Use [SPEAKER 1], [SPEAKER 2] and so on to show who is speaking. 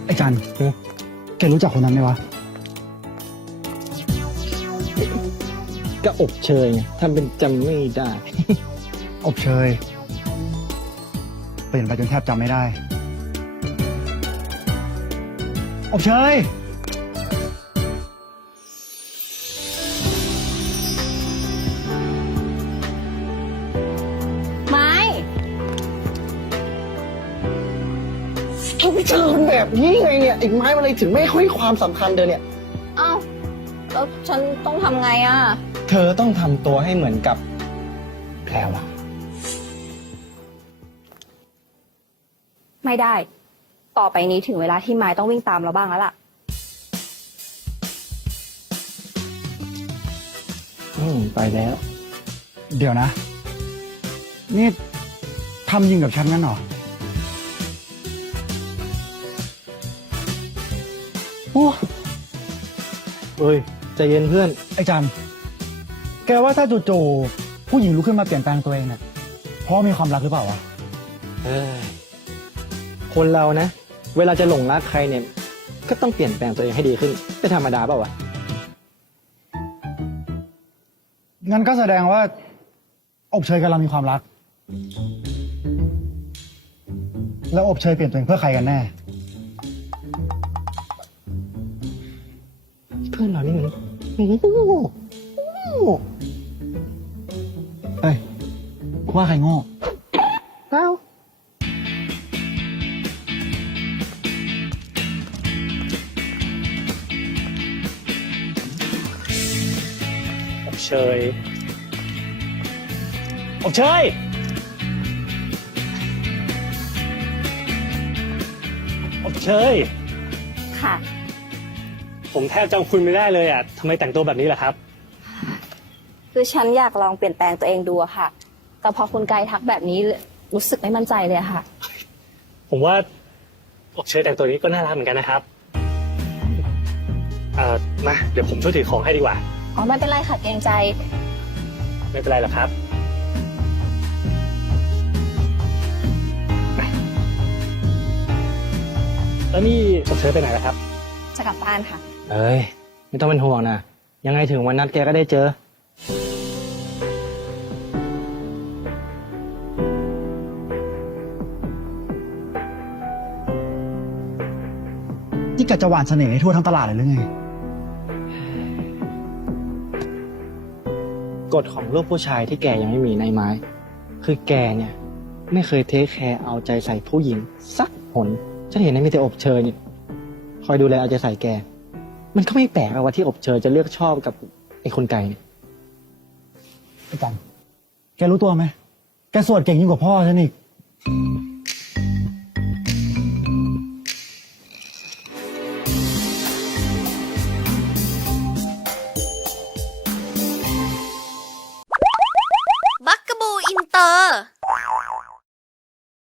[SPEAKER 1] ไอ้จันแกรู้จักคนนั้นไหมวะ
[SPEAKER 2] ก็อบเชยไงทำเป็นจำไม่ได้
[SPEAKER 1] อบเชยเปลี่ยนไปจนแทบจำไม่ได้ อบเชย
[SPEAKER 3] ไม้
[SPEAKER 4] เธอไปเจอคนแบบนี้ไงเนี่ยไอ้ไม้มันเลยถึงไม่ค่อยความสำคัญเธอเนี่ย
[SPEAKER 3] เอ้าแล้วฉันต้องทำไงอ่ะ
[SPEAKER 2] เธอต้องทำตัวให้เหมือนกับแพรวา
[SPEAKER 3] ไม่ได้ ต่อไปนี้ถึงเวลาที่ไม้ต้องวิ่งตามเราบ้างแล้วล่ะ
[SPEAKER 2] ไปแล้ว
[SPEAKER 1] เดี๋ยวนะ นี่ทำยิงกับฉันงั้นเหรอ
[SPEAKER 2] โอ้เฮ้ยใจเย็นเพื่อน
[SPEAKER 1] ไอ้จันแกว่าถ้าจู่ๆผู้หญิงลุกขึ้นมาเปลี่ยนแปลงตัวเองเนี่ยเพราะมีความรักหรือเปล่าวะ
[SPEAKER 2] คนเรานะ เวลาจะหลงรักใครเนี่ย ก็ต้องเปลี่ยนแปลงตัวเองให้ดีขึ้นเป็นธรรมดาเปล่าวะ
[SPEAKER 1] งั้นก็แสดงว่า อบเชยกำลังมีความรัก แล้วอบเชยเปลี่ยนตัวเองเพื่อใครกันแน่
[SPEAKER 2] เพื่อนเรานี่มัน
[SPEAKER 1] เฮ้ยว่าใครโง่
[SPEAKER 2] เอ้าอบเชยอบเชยอบเชย
[SPEAKER 3] ค่ะ
[SPEAKER 2] ผมแทบจำคุณไม่ได้เลยอ่ะทำไมแต่งตัวแบบนี้ล่ะครับ
[SPEAKER 3] คือฉันอยากลองเปลี่ยนแปลงตัวเองดูอะค่ะ แต่พอคุณไกด์ทักแบบนี้รู้สึกไม่มั่นใจเลยอะค่ะ
[SPEAKER 2] ผมว่าอบเชยแต่งตัวนี้ก็น่ารักเหมือนกันนะครับมาเดี๋ยวผมช่วยถือของให้ดีกว่า
[SPEAKER 3] อ๋อไม่เป็นไรค่ะเกรงใจ
[SPEAKER 2] ไม่เป็นไรหรอกครับแล้วนี่อบเชยไปไหนล่ะครับ
[SPEAKER 3] จะกลับบ้านค่ะ
[SPEAKER 2] เอ้ยไม่ต้องเป็นห่วงนะยังไงถึงวันนัดแกก็ได้เจอ
[SPEAKER 1] ที่แกจะหวานเสน่ห์ให้ทั่วทั้งตลาดเลยหรือไง
[SPEAKER 2] กฎของลูกผู้ชายที่แกยังไม่มีในไม้ คือแกเนี่ย ไม่เคยเทคแคร์เอาใจใส่ผู้หญิงสักหนฉันเห็นในมีแต่อบเชยเนี่ยคอยดูแลเอาใจใส่แก มันก็ไม่แปลกหรอกว่าที่อบเชยจะเลือกชอบกับไอ้คนไกลเนี่ย
[SPEAKER 1] ไอ้จันแกรู้ตัวไหม แกสวดเก่งยิ่งกว่าพ่อฉันอีก